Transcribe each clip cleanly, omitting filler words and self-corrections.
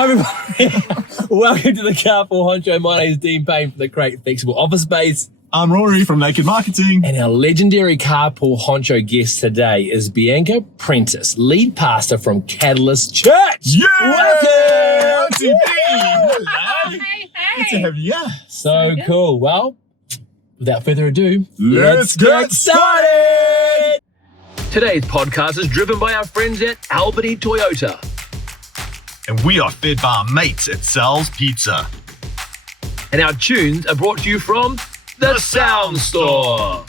Hi everybody, welcome to the CARPOOL Honcho. My name is Dean Payne from the Great Flexible Office Space. I'm Moari from Naked Marketing. And our legendary CARPOOL Honcho guest today is Bianca Prentice, lead pastor from Catalyst Church. Yeah! Welcome! OTB! Hello! Hey. Good to have you. So cool. Well, without further ado, Let's get started! Today's podcast is driven by our friends at Albany Toyota. And we are fed by our mates at Sal's Pizza. And our tunes are brought to you from The Sound Store.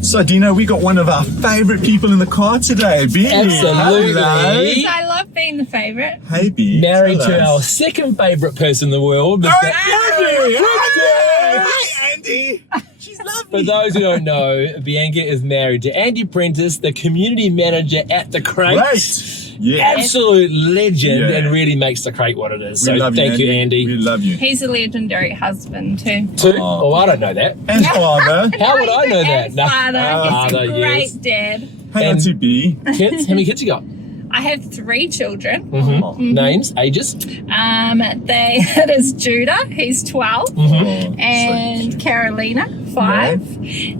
So, Dino, we got one of our favourite people in the car today, B. Absolutely. Hello. I love being the favourite. Hey, B. Married tell to us. our second favourite person in the world. Oh, Mr. Andy! Hi, Andy! She's lovely. For those who don't know, Bianca is married to Andy Prentice, the community manager at the Crate. Great. Yeah. Absolute legend, Yeah. and really makes the Crate what it is. We So love thank you, Andy. We love you. He's a legendary husband too. Oh, I don't know that. And father. How would I know that? And No. father. He's Father, a great yes. dad. Hey, And- Auntie B. Kids? How many kids you got? I have 3 children. Oh. Names? Ages? It is Judah, he's 12, Oh, and Carolina, 5,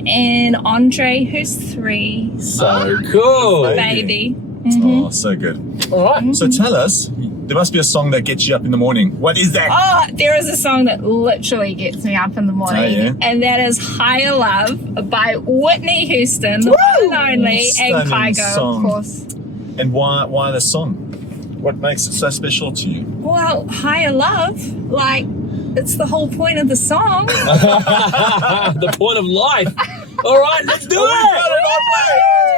and Andre, who's 3. So cool. Baby. Oh, so good. All right. So tell us, there must be a song that gets you up in the morning. What is that? Oh, there is a song that literally gets me up in the morning, Oh, yeah? and that is Higher Love by Whitney Houston, the one and only, and Stunning Kygo, song. of course. And why the song? What makes it so special to you? Well, Higher Love, like, it's the whole point of the song. The point of life. All right, let's do it.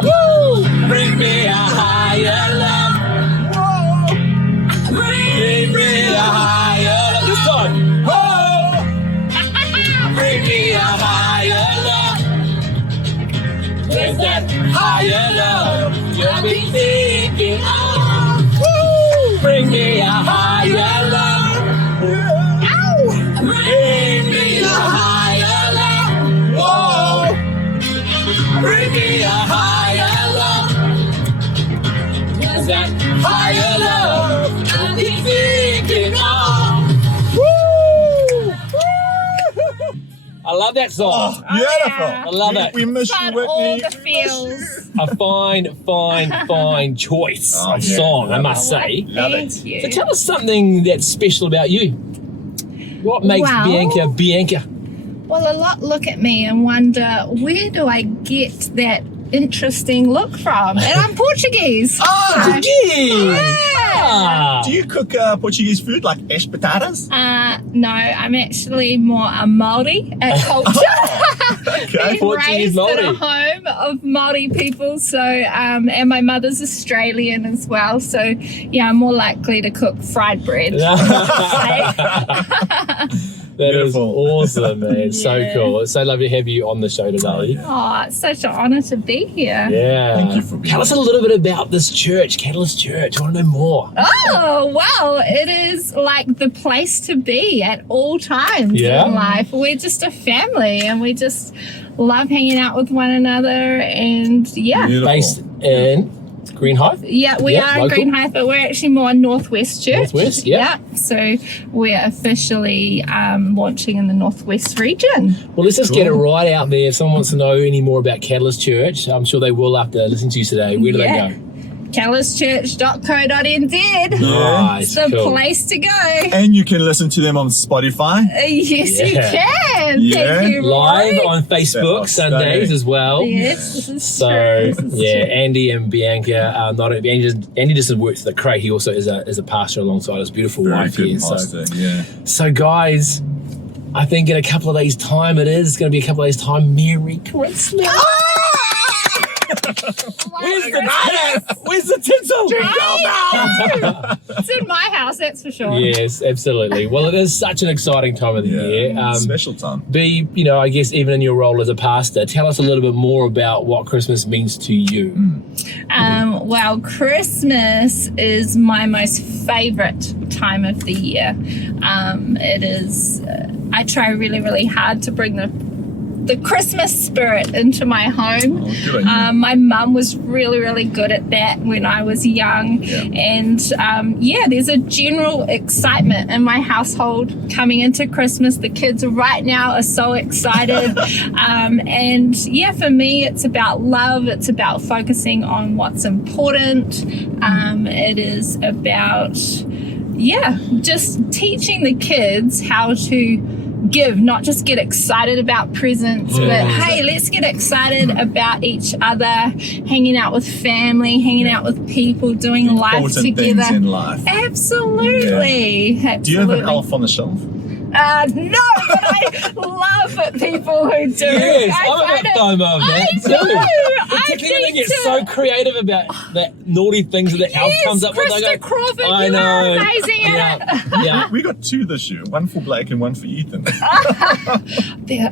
Woo! Bring me a higher love. Bring me a higher love. This time. Bring me a higher love. Where's that higher love you've been thinking of? Bring me a higher love. Bring me a higher love. Whoa. Bring me a higher love. Where's that higher love I've been thinking of? I love that song. Beautiful. yeah. I love it. We miss you, Got Whitney. all the We miss feels. you. A fine choice Oh, of yeah. song, I Love must say. Love it. Thank you. So tell us something that's special about you. What makes Well- Bianca Bianca? Well, a lot look at me and wonder, where do I get that interesting look from? And I'm Portuguese. Portuguese! Yeah. Ah. Do you cook Portuguese food like potatoes? No, I'm actually more a Maori at culture. Okay. Been Portuguese raised in a Maori. home of Maori people, so and my mother's Australian as well. So yeah, I'm more likely to cook fried bread. That is Beautiful. awesome, man. So Yeah. cool. It's so lovely to have you on the show today. Oh, it's such an honour to be here. Yeah. Thank you for being Tell us a little bit about this church, Catalyst Church. I want to know more. Oh, well, it is like the place to be at all times Yeah. in life. We're just a family and we just love hanging out with one another. And yeah, Beautiful. Based in Green Hive? yeah, we Yeah, are in local. Green Hive, but we're actually more Northwest Church. Northwest, yeah. So we're officially launching in the Northwest region. Well, let's just get it Cool. right out there. If someone wants to know any more about Catalyst Church, I'm sure they will after listening to you today. Where do Yeah. they go? catalystchurch.co.nz. Nice. It's the Cool. place to go. And you can listen to them on Spotify. Yes, you Yeah. can. Yeah. Thank you, Live Rory. on Facebook That's Sundays stunning. as well. Yes, this is So true. This is yeah, true. Andy and Bianca are not Andy just works at the Crate. He also is a pastor alongside his beautiful Very wife good here. master, yeah. So guys, I think in a couple of days' time it's going to be a couple of days' time. Merry Christmas! Where's the tinsel? It's in my house, that's for sure. Yes, absolutely. Well, it is such an exciting time of the year. Special time. B, I guess even in your role as a pastor, tell us a little bit more about what Christmas means to you. Well, Christmas is my most favorite time of the year. It is, I try really, really hard to bring the the Christmas spirit into my home. Oh, good on you. My mum was really, really good at that when I was young. Yeah. And there's a general excitement in my household coming into Christmas. The kids right now are so excited. For me, it's about love. It's about focusing on what's important. It is about, just teaching the kids how to give, not just get excited about presents, but hey, let's get excited about each other, hanging out with family, hanging out with people, doing life Important together. things in life. Absolutely. Do you have an elf on the shelf? No, but I love people who do. Yes, I I'm a find bit it- FOMO of that I too. do. Particularly when they get so creative about that naughty things that the elf comes up with. Krista Crawford, I you know. are amazing at it. Yeah. We got 2 this year, one for Blake and one for Ethan.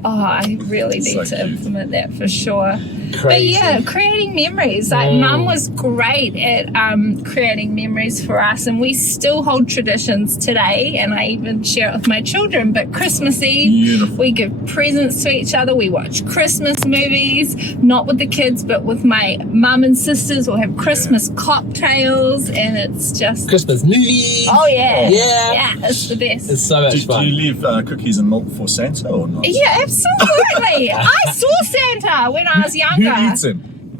I really need So to cute. implement that for sure. Crazy. But yeah, creating memories. Like Mum was great at creating memories for us, and we still hold traditions today. And I even share it with my children. But Christmas Eve, Beautiful. we give presents to each other. We watch Christmas movies, not with the kids, but with my mum and sisters. We'll have Christmas cocktails, and it's just Christmas movie. oh yeah, Yeah. it's the best. It's so much Do fun. you leave cookies and milk for Santa or not? Yeah, absolutely. I saw Santa when I was younger. Who eats him?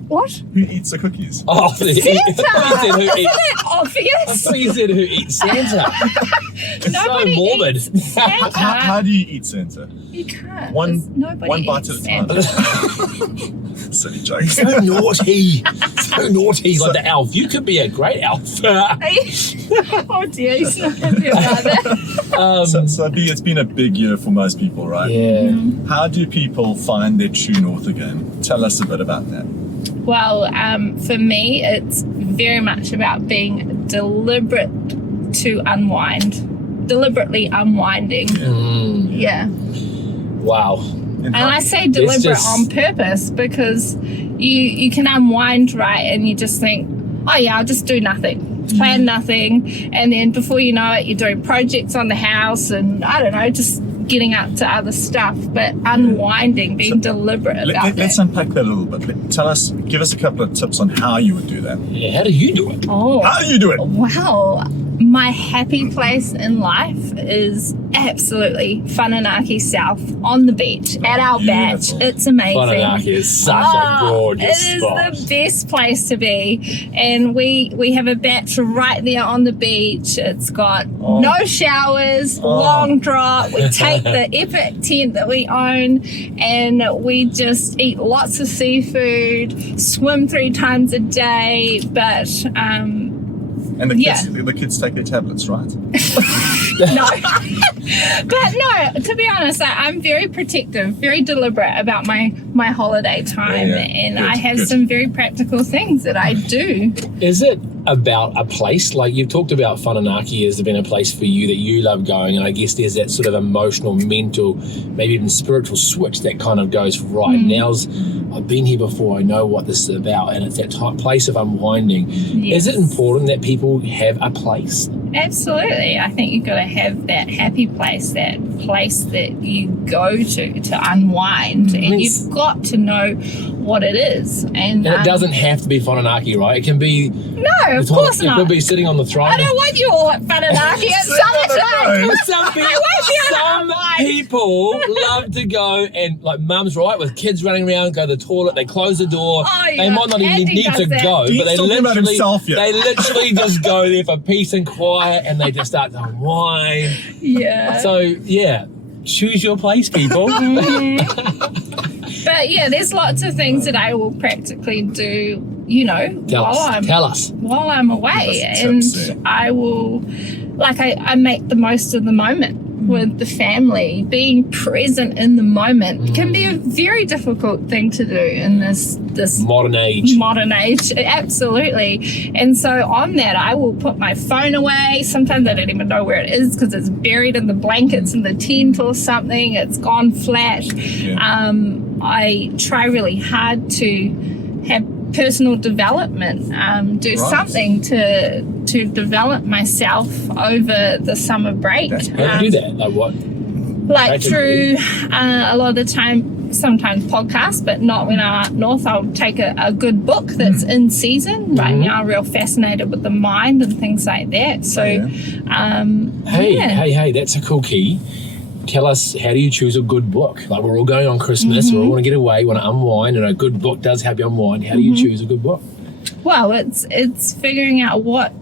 What? Who eats the cookies? Oh, Santa! you said who Isn't eats. it obvious? You said who eats Santa. It's Nobody so morbid. eats Santa. How do you eat Santa? You can't. One- There's nobody one bite eats at a time. Santa. Silly joke. So naughty. So naughty. Like the elf. You could be a great elf. Oh dear, he's not happy about that. So B, it's been a big year for most people, right? Yeah. How do people find their true north again? Tell us a bit about that. Well, for me, it's very much about being deliberate to unwind. Deliberately unwinding. Yeah. Wow. And And I say deliberate just- on purpose because you can unwind, right? And you just think, oh yeah, I'll just do nothing, plan nothing. And then before you know it, you're doing projects on the house and I don't know, just getting up to other stuff. But unwinding, being deliberate about let's that. unpack that a little bit. Give us a couple of tips on how you would do that. Yeah, how do you do it? Oh, How do you do it? wow. My happy place in life is absolutely Whananaki South on the beach at our batch. Beautiful. It's amazing. Whananaki is such a gorgeous It is spot. the best place to be. And we have a batch right there on the beach. It's got no showers, long drop. We take the epic tent that we own and we just eat lots of seafood, swim 3 times a day, but And the kids take their tablets, right? no. But no, to be honest, I'm very protective, very deliberate about my holiday time, Yeah, and good, I have good. some very practical things that I do. Is it about a place? Like you've talked about Whananaki has been a place for you that you love going, and I guess there's that sort of emotional, mental, maybe even spiritual switch that kind of goes, right, I've been here before, I know what this is about, and it's that place of unwinding. Yes. Is it important that people have a place? Absolutely. I think you've got to have that happy place that you go to unwind, and you've got to know what it is. And it doesn't have to be Whananaki, right? It can be... No, of course it not. could be sitting on the throne. I don't want you all at Whananaki. It's summertime. Some people, won't be able to some unwind. people love to go and, like mum's right, with kids running around, go to the toilet, they close the door. Oh, They yeah. might not even Andy need does to that. go, Dean's but they talking about himself here. literally just go there for peace and quiet, and they just start to unwind. Yeah. So yeah, choose your place, people. But yeah, there's lots of things that I will practically do, Tell us. while I'm away, Give us and tips, yeah. I will, I make the most of the moment with the family. Being present in the moment can be a very difficult thing to do in this Modern age. modern age. Absolutely. And so on that, I will put my phone away. Sometimes I don't even know where it is because it's buried in the blankets in the tent or something. It's gone flat. Yeah. I try really hard to have personal development, do Right. something to develop myself over the summer break. That's How do you do that? Like what? Like through a lot of the time, sometimes podcasts, but not when I'm up north. I'll take a good book that's in season. Right now, I'm real fascinated with the mind and things like that. So, Hey, that's a cool key. Tell us, how do you choose a good book? Like, we're all going on Christmas, we all want to get away, want to unwind, and a good book does help you unwind. How do you choose a good book? Well, it's figuring out what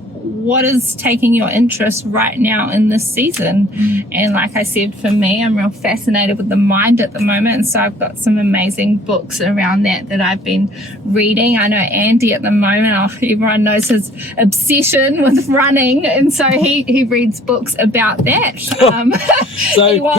is taking your interest right now in this season. And like I said, for me, I'm real fascinated with the mind at the moment, and so I've got some amazing books around that I've been reading. I know Andy at the moment, everyone knows his obsession with running, and so he reads books about that. So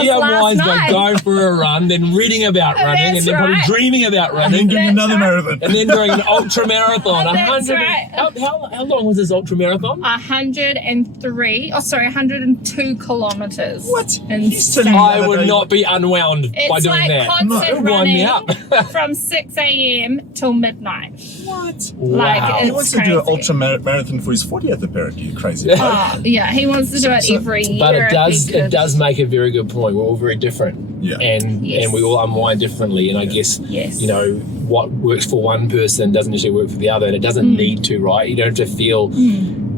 he unwinds by going for a run, then reading about running, and then probably dreaming about running, doing another marathon, and then doing an ultra marathon. That's right. How long was this ultra marathon? 102 kilometers. What? I would not be unwound by doing like that. Constant Wind me running up. from 6 a.m. till midnight. What? Wow. He wants to do an ultra marathon for his 40th apparently. You crazy. Yeah, he wants to do it every year. But it does make a very good point. We're all very different. Yeah. And we all unwind differently. And I guess, you know, what works for one person doesn't necessarily work for the other. And it doesn't need to, right? You don't have to feel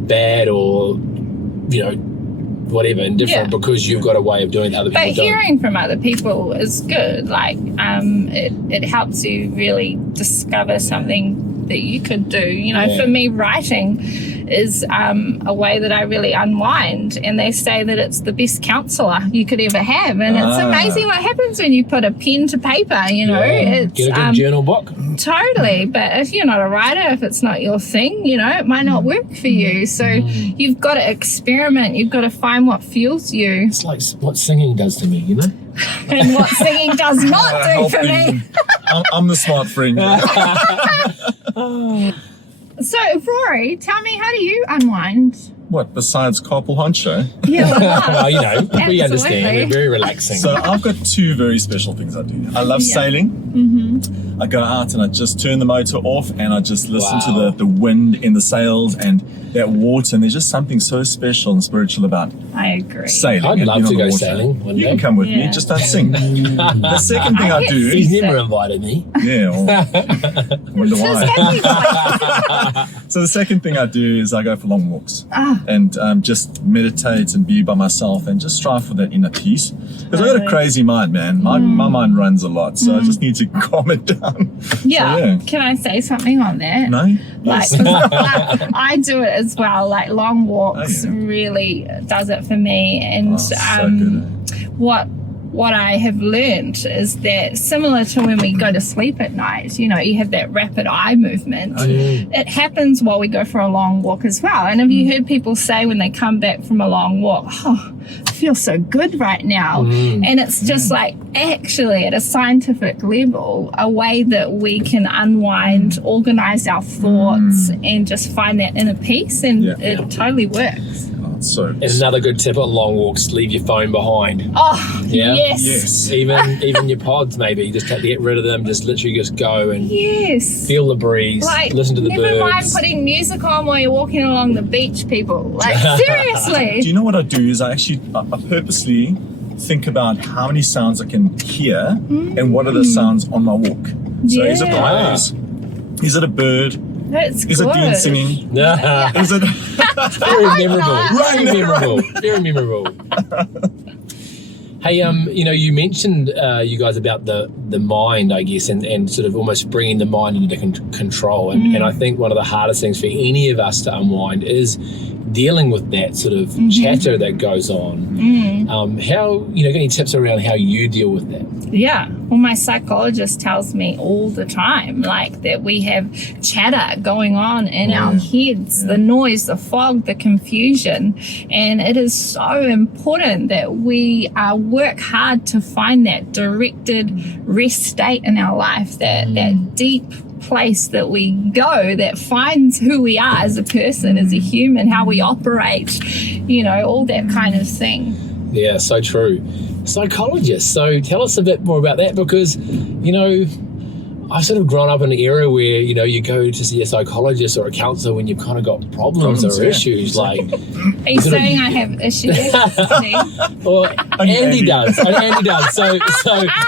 bad or, you know, whatever, indifferent because you've got a way of doing it other people don't. But hearing from other people is good. Like, it helps you really discover something that you could do. You know, for me, writing is a way that I really unwind, and they say that it's the best counsellor you could ever have, and it's amazing what happens when you put a pen to paper, you know. It's, get a good journal book. Totally, but if you're not a writer, if it's not your thing, you know, it might not work for you. So you've got to experiment, you've got to find what fuels you. It's like what singing does to me, you know? And what singing does not do for me. I'm the smart friend. So, Rory, tell me, how do you unwind? What, besides Carpool Honcho? Yeah, Well, you know, we Absolutely. understand. We're very relaxing. So I've got two very special things I do. I love sailing. I go out and I just turn the motor off and I just listen to the wind in the sails and that water, and there's just something so special and spiritual about I agree. sailing. I'd and love being to on the go water. sailing one You day. can come with me, Yeah. just don't sing. The second thing I get do, He's sick. never invited me. yeah, wonder why. So the second thing I do is I go for long walks and just meditate and be by myself and just strive for that inner peace. Because I've got a crazy mind, man. My mind runs a lot, so I just need to calm it down. Yeah. So, Can I say something on that? No? Like, I do it as well. Like, long walks really does it for me. And so good. what I have learned is that, similar to when we go to sleep at night, you know, you have that rapid eye movement. It happens while we go for a long walk as well. And have you heard people say when they come back from a long walk, I feel so good right now? And it's just like, actually, at a scientific level, a way that we can unwind, organize our thoughts, and just find that inner peace. And it totally works. So And another good tip on long walks, leave your phone behind. Oh, Yeah? yes. Even your pods, maybe. Just get rid of them. Just literally just go and Yes. feel the breeze, Like, listen to the never birds. mind putting music on while you're walking along the beach, people. Like, do seriously. you know what I do is I purposely think about how many sounds I can hear and what are the sounds on my walk. So is it the Yeah. waves? Is it a bird? That's Is good. it Dean singing? Nah. Is it... Very memorable. Right, Very memorable. Very memorable. Hey, you know, you mentioned you guys about the mind, I guess, and sort of almost bringing the mind into control. And I think one of the hardest things for any of us to unwind is dealing with that sort of chatter that goes on. How, you know, got any tips around how you deal with that? Yeah. Well, my psychologist tells me all the time, like, that we have chatter going on in our heads, the noise, the fog, the confusion. And it is so important that we work hard to find that directed rest state in our life, that deep place that we go that finds who we are as a person, as a human, how we operate, you know, all that kind of thing. Yeah, so true. Psychologist. So tell us a bit more about that, because, you know, I've sort of grown up in an era where, you know, you go to see a psychologist or a counsellor when you've kind of got problems or issues. Like, are you saying I have issues? well, Andy does. Andy does. So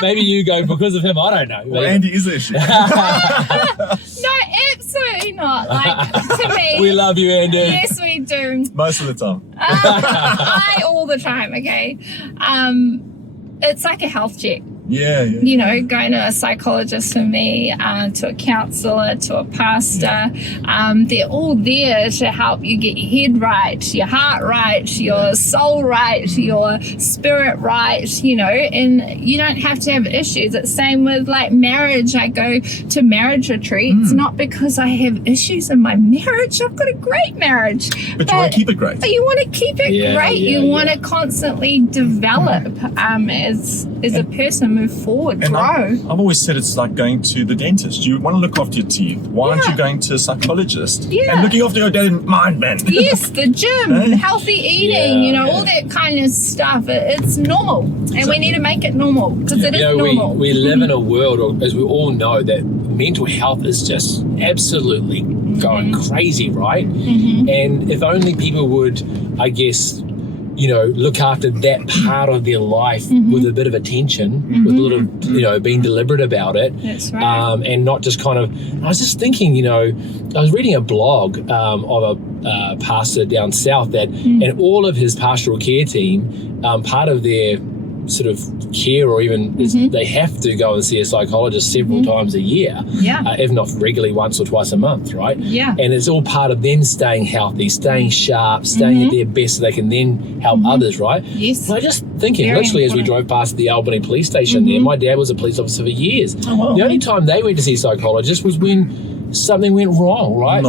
maybe you go because of him. I don't know. Well, Andy is an issue. No, absolutely not. Like, to me, we love you, Andy. Yes, we do. Most of the time. I all the time. Okay, it's like a health check. Yeah. You know, going to a psychologist for me, to a counsellor, to a pastor, they're all there to help you get your head right, your heart right, your soul right, your spirit right, you know, and you don't have to have issues. It's the same with like marriage. I go to marriage retreats, not because I have issues in my marriage. I've got a great marriage. But you want to keep it great. You want to keep it great. You want to constantly develop as a person, move forward, And grow. I've always said it's like going to the dentist. You want to look after your teeth. Why aren't you going to a psychologist and looking after your daily mind, man? Yes, the gym, healthy eating, you know, all that kind of stuff. It's normal, and we need to make it normal because it is normal. We live in a world, or as we all know, that mental health is just absolutely going crazy, right? And if only people would, I guess, you know, look after that part of their life with a bit of attention, with a little, you know, being deliberate about it. That's right. And not just kind of, I was just thinking, you know, I was reading a blog of a pastor down south that, and all of his pastoral care team, part of their sort of care, or even they have to go and see a psychologist several times a year, if not regularly, once or twice a month, right? And it's all part of them staying healthy, staying sharp, staying at their best so they can then help others, right? Yes. So I just thinking, Very literally, as we drove past the Albany police station there, my dad was a police officer for years. The only time they went to see a psychologist was when something went wrong, right?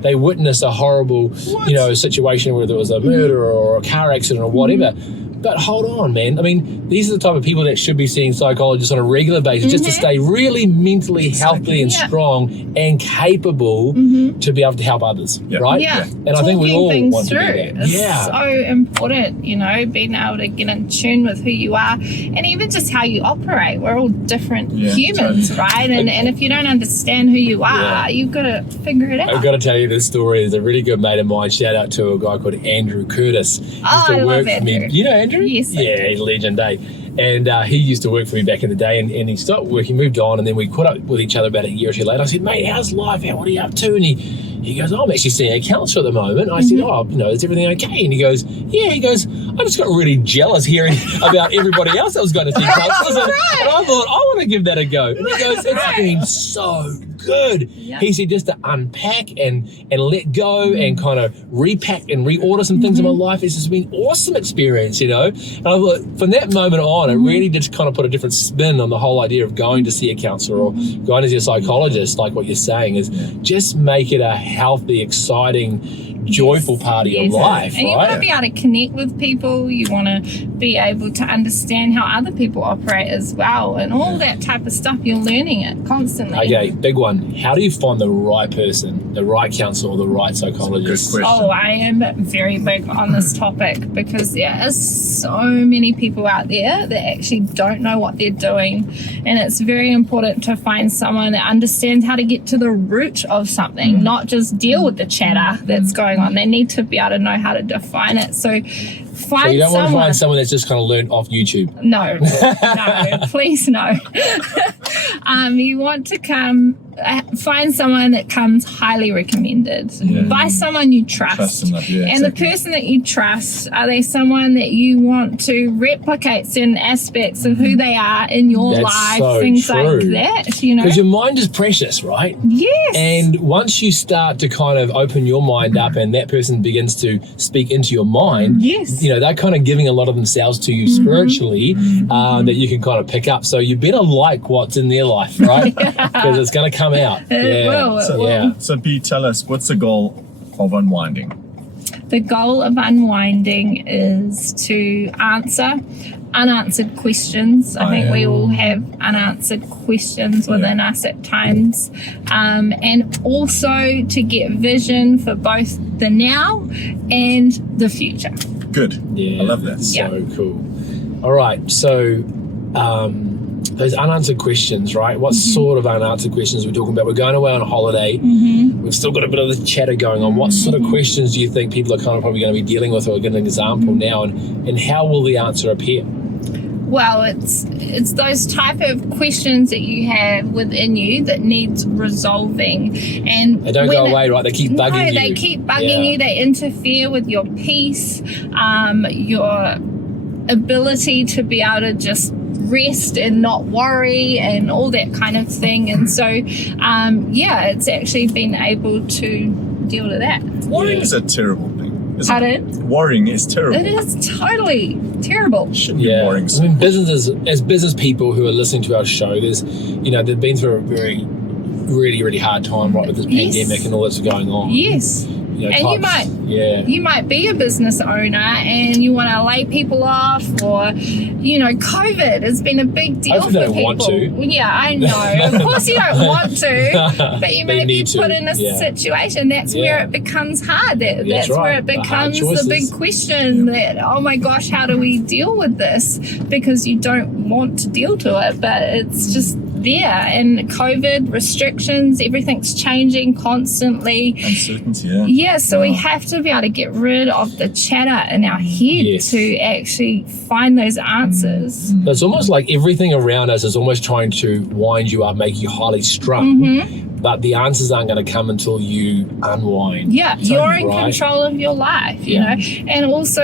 They witnessed a horrible, you know, situation where there was a murder or a car accident or whatever. But hold on, man. I mean, these are the type of people that should be seeing psychologists on a regular basis just to stay really mentally healthy and strong and capable to be able to help others, right? Yeah. And I think we all want to do that. It's so important, you know, being able to get in tune with who you are and even just how you operate. We're all different humans, right? And if you don't understand who you are, you've got to figure it out. I've got to tell you this story. There's a really good mate of mine. Shout out to a guy called Andrew Curtis. I love Andrew. You know Andrew? Yes. Yeah, he's a legend, eh? And he used to work for me back in the day, and he stopped working, moved on, and then we caught up with each other about a year or two later. I said, mate, how's life? What are you up to? And he goes, oh, I'm actually seeing a counsellor at the moment. I said, oh, you know, is everything okay? And he goes, I just got really jealous hearing about everybody else that was going to see counsellors. And I thought, I want to give that a go. And he goes, it's been so good. He said, just to unpack and let go and kind of repack and reorder some things in my life. It's just been an awesome experience, you know. And I thought, from that moment on, it really did kind of put a different spin on the whole idea of going to see a counsellor or going to see a psychologist, like what you're saying, is just make it a healthy, exciting, joyful part of your life, and you want to be able to connect with people. You want to be able to understand how other people operate as well, and all that type of stuff. You're learning it constantly. Okay, big one. How do you find the right person, the right counsellor, or the right psychologist? Good question. Oh, I am very big on this topic because there is so many people out there that actually don't know what they're doing, and it's very important to find someone that understands how to get to the root of something, not just deal with the chatter that's going on. They need to be able to know how to define it. So you don't want to find someone that's just kind of learned off YouTube. No, please no. You want to find someone that comes highly recommended by someone you trust. And the person that you trust, are they someone that you want to replicate certain aspects of who they are in your life, so things true. like that, you know? Because your mind is precious, right? Yes. And once you start to kind of open your mind up and that person begins to speak into your mind, you know, they're kind of giving a lot of themselves to you spiritually that you can kind of pick up. So you better like what's in their life, right? Because it's going to come out. It will. So B, tell us, what's the goal of unwinding? The goal of unwinding is to answer unanswered questions. I think we all have unanswered questions within us at times, and also to get vision for both the now and the future. Good. I love that. So cool. All right. So those unanswered questions, right? What sort of unanswered questions are we talking about? We're going away on a holiday. We've still got a bit of the chatter going on. What sort of questions do you think people are kind of probably going to be dealing with, or get an example now, and how will the answer appear? Well, it's those type of questions that you have within you that needs resolving, and they don't go away, right? They keep bugging you. No, they keep bugging you. They interfere with your peace, your ability to be able to just rest and not worry and all that kind of thing. And so, it's actually been able to deal with that. Worrying is a terrible thing. Pardon? Worrying is terrible. It is totally terrible. Shouldn't be worrying. I mean, as business people who are listening to our show, they've been through a very, really, really hard time, right, with this pandemic and all that's going on. Yes. You might be a business owner and you want to lay people off, or COVID has been a big deal for people. Want to. Yeah, I know. Of course you don't want to, but you may be put in a situation. That's where it becomes hard. That's right. Where it becomes the big question that, oh my gosh, how do we deal with this? Because you don't want to deal to it, but it's just there. And COVID restrictions, everything's changing constantly. Uncertainty, Yeah, so we have to be able to get rid of the chatter in our head to actually find those answers. So it's almost like everything around us is almost trying to wind you up, make you highly strung. But the answers aren't going to come until you unwind. Yeah, you're in control of your life, you know. And also,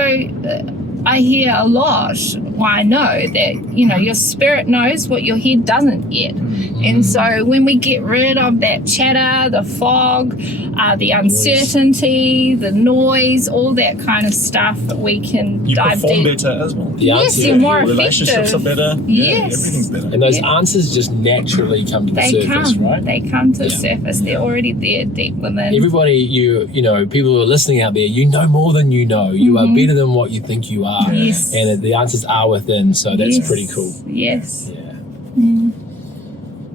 I hear a lot, I know that, your spirit knows what your head doesn't yet. And so when we get rid of that chatter, the fog, the uncertainty, the noise, all that kind of stuff, we can dive deep. You perform better as well. You're more effective. Relationships are better. Yes. Everything's better. And those answers just naturally come to the surface, right? They come to the surface. They're already there deep within. Everybody, people who are listening out there, you know more than you know. You are better than what you think you are. Yes. And the answers are within, so that's pretty cool. Yes. Yeah.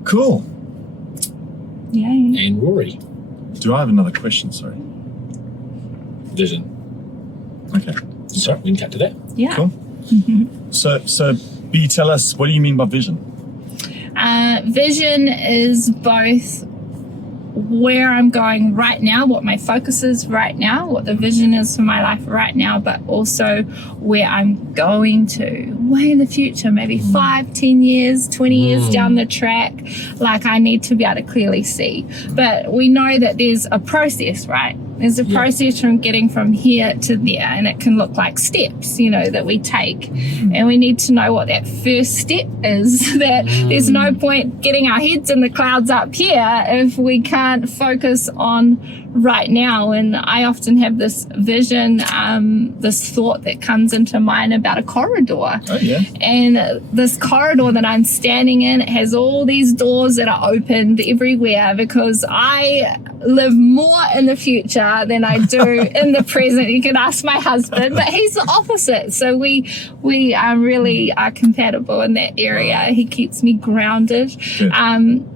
Cool. Yay. And Rory. Do I have another question? Sorry. Vision. Okay. So we can cut to that. Yeah. Cool. So B, tell us, what do you mean by vision? Vision is both where I'm going right now, what my focus is right now, what the vision is for my life right now, but also where I'm going to way in the future, maybe 5, 10 years, 20 years down the track. Like, I need to be able to clearly see. But we know that there's a process, right? There's a process from getting from here to there, and it can look like steps, that we take. And we need to know what that first step is, that there's no point getting our heads in the clouds up here if we can't focus on right now. And I often have this vision, this thought that comes into mind about a corridor. Oh, yeah. And this corridor that I'm standing in, it has all these doors that are opened everywhere, because I live more in the future than I do in the present. You can ask my husband, but he's the opposite. So we really are compatible in that area. He keeps me grounded.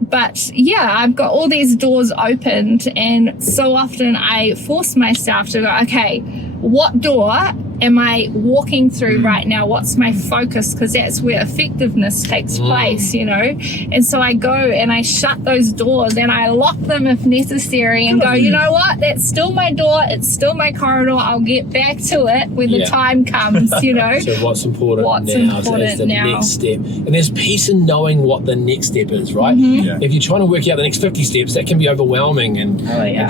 But yeah, I've got all these doors opened, and so often I force myself to go, okay, what door am I walking through right now? What's my focus? Because that's where effectiveness takes place, And so I go and I shut those doors and I lock them if necessary and go, you know what? That's still my door. It's still my corridor. I'll get back to it when the time comes, So what's important now is the next step. And there's peace in knowing what the next step is, right? If you're trying to work out the next 50 steps, that can be overwhelming and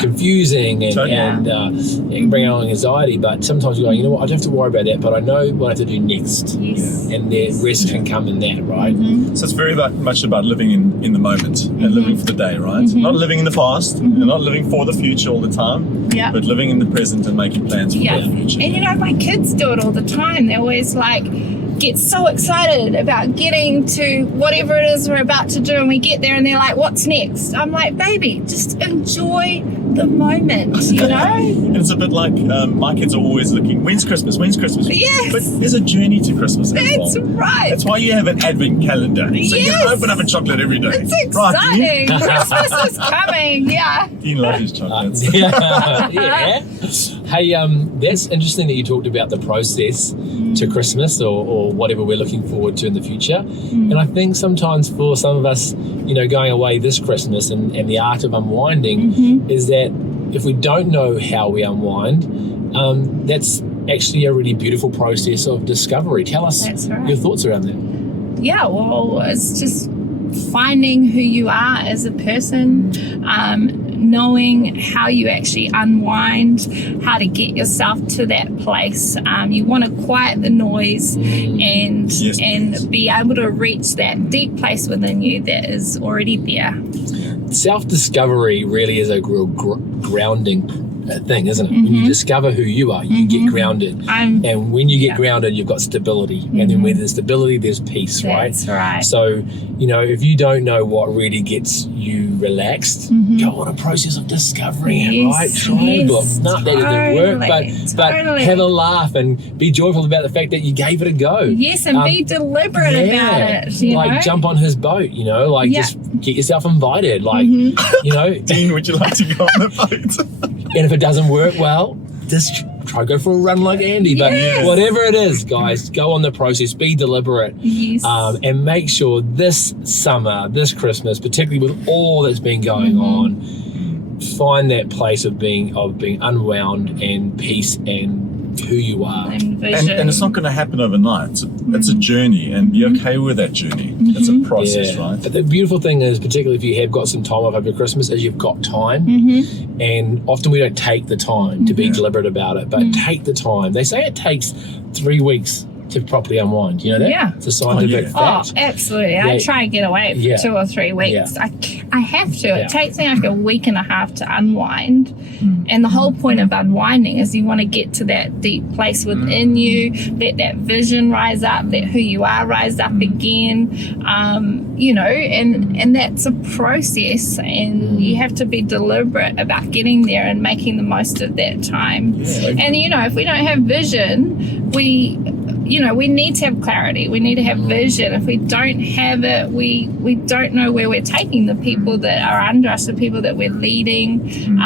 confusing and it can bring on anxiety. But sometimes you go, you know what? I don't have to worry about that, but I know what I have to do next. And the rest can come in that, right? So it's very much about living in the moment and living for the day, right? Not living in the past and not living for the future all the time, but living in the present and making plans for the future. And my kids do it all the time. They're always get so excited about getting to whatever it is we're about to do, and we get there and they're like, what's next? I'm like, baby, just enjoy the moment, And it's a bit like my kids are always looking, when's Christmas? Yes. But there's a journey to Christmas as well. Right. That's why you have an advent calendar. So you can open up a chocolate every day. It's exciting. Christmas is coming. Dean loves his chocolates. Hey, that's interesting that you talked about the process to Christmas or whatever we're looking forward to in the future. And I think sometimes for some of us, you know, going away this Christmas and the art of unwinding is that if we don't know how we unwind, that's actually a really beautiful process of discovery. Tell us your thoughts around that. Yeah, well, it's just finding who you are as a person, knowing how you actually unwind, how to get yourself to that place. You want to quiet the noise and be able to reach that deep place within you that is already there. Self-discovery really is a real grounding thing, isn't it? When you discover who you are, you get grounded. And when you get grounded, you've got stability. And then where there's stability, there's peace, right? That's right. So, you know, if you don't know what really gets you relaxed, go on a process of discovering it, right? Try and look. Not that it didn't work, but have a laugh and be joyful about the fact that you gave it a go. Yes, and be deliberate about it. You know? Jump on his boat, you know, like just get yourself invited. Like, you know. Dean, would you like to go on the boat? And if it doesn't work, well, just try to go for a run like Andy. But whatever it is, guys, go on the process, be deliberate, and make sure this summer, this Christmas, particularly with all that's been going on, find that place of being unwound and peace and who you are. And it's not going to happen overnight. It's a journey, and be okay with that journey. It's a process, right? But the beautiful thing is, particularly if you have got some time off over Christmas, is you've got time. And often we don't take the time to be deliberate about it, but take the time. They say it takes 3 weeks to properly unwind. You know that? Yeah. It's a scientific fact. Oh, absolutely. I try and get away for 2 or 3 weeks. I have to. It takes me like a week and a half to unwind. And the whole point of unwinding is you want to get to that deep place within you, let that vision rise up, let who you are rise up again. You know, and that's a process, and you have to be deliberate about getting there and making the most of that time. And, you know, if we don't have vision, we need to have clarity. We need to have vision. If we don't have it, we don't know where we're taking the people that are under us, the people that we're leading,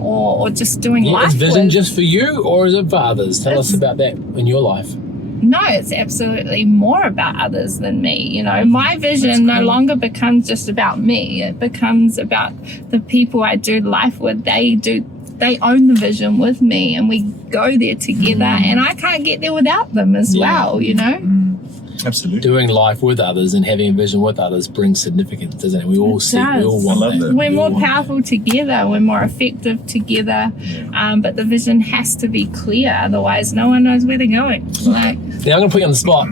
or just doing life with. Is vision with. just for you, or is it for others? Tell us about that in your life. No, it's absolutely more about others than me. You know, my vision no longer becomes just about me. It becomes about the people I do life with. They own the vision with me, and we go there together, and I can't get there without them as well, you know? Absolutely. Doing life with others and having a vision with others brings significance, doesn't it? We all want that. We're more powerful together. We're more effective together. But the vision has to be clear. Otherwise, no one knows where they're going. Like, now, I'm going to put you on the spot.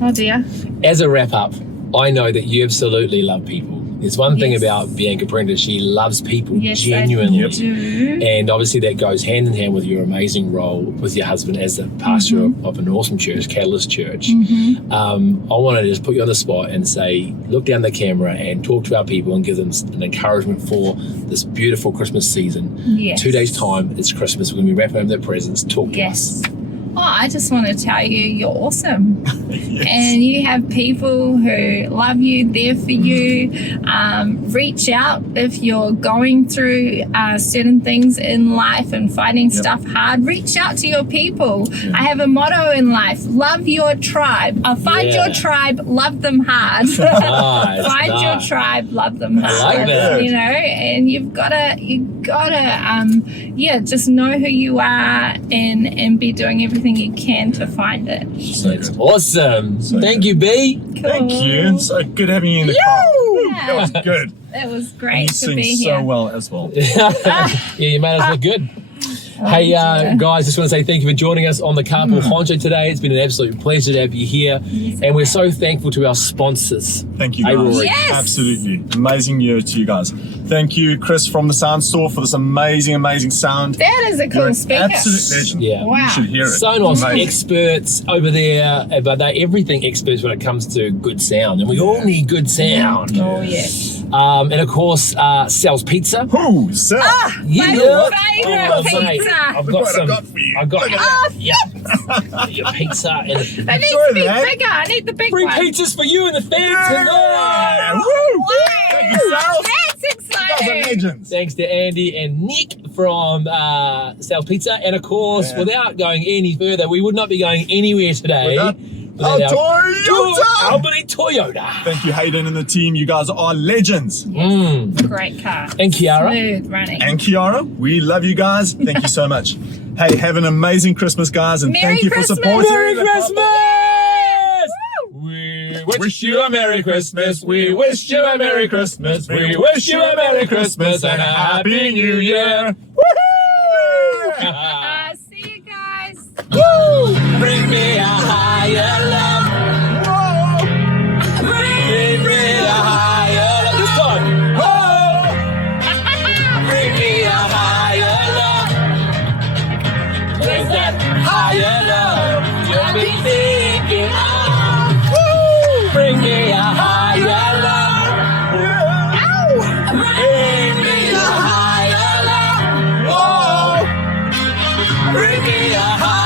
Oh, dear. As a wrap-up, I know that you absolutely love people. There's one thing about Bianca Prentice, she loves people genuinely. And obviously that goes hand in hand with your amazing role with your husband as the pastor of an awesome church, Catalyst Church. I want to just put you on the spot and say, look down the camera and talk to our people and give them an encouragement for this beautiful Christmas season. 2 days' time, it's Christmas. We're going to be wrapping up their presents. Talk to us. Oh, I just want to tell you, you're awesome. And you have people who love you, there for you. Reach out if you're going through certain things in life and finding stuff hard. Reach out to your people. I have a motto in life: love your tribe. Find your tribe, love them hard. Find your tribe, love them hard. I like that. You know, and you've gotta just know who you are and be doing everything you can to find it. That's awesome. Thank you, B. Cool. Thank you. So good having you in the car. That was good. That was great you to sing be here. so well as well. You made us look good. Hey, guys, just want to say thank you for joining us on the Carpool Honcho today. It's been an absolute pleasure to have you here. And we're so thankful to our sponsors. Thank you, guys. Absolutely. Amazing year to you guys. Thank you, Chris from the Sound Store, for this amazing sound. That is a cool speaker. Absolute legend. Yeah. Wow. You should hear it. Sonos experts over there, but they're everything experts when it comes to good sound. And we all need good sound. Oh, yes. And of course, Sal's Pizza. Who? Sal. My favorite pizza. I've got some. for you. I've got your pizza. And It needs to be bigger. I need the big free one. pizzas for you and the fam tonight. Woo! Thank you, Sal. That's exciting. legends. Thanks to Andy and Nick from South Pizza. And of course, without going any further, we would not be going anywhere today. Without Toyota! Albany Toyota. Thank you, Hayden and the team. You guys are legends. Great car. And Kiara. Smooth running. And Kiara, we love you guys. Thank you so much. Hey, have an amazing Christmas, guys, and Merry thank you Christmas. for supporting. Merry Christmas! We wish you a Merry Christmas. We wish you a Merry Christmas. We wish you a Merry Christmas and a Happy New Year. Woohoo! See you guys. Woo! Bring me a higher love. Whoa! Bring me a higher love. This time. Whoa! Bring me a higher love. Where's that higher love you've been thinking of? Woo! Bring me a higher love. Bring me a higher love. Whoa! Bring me a higher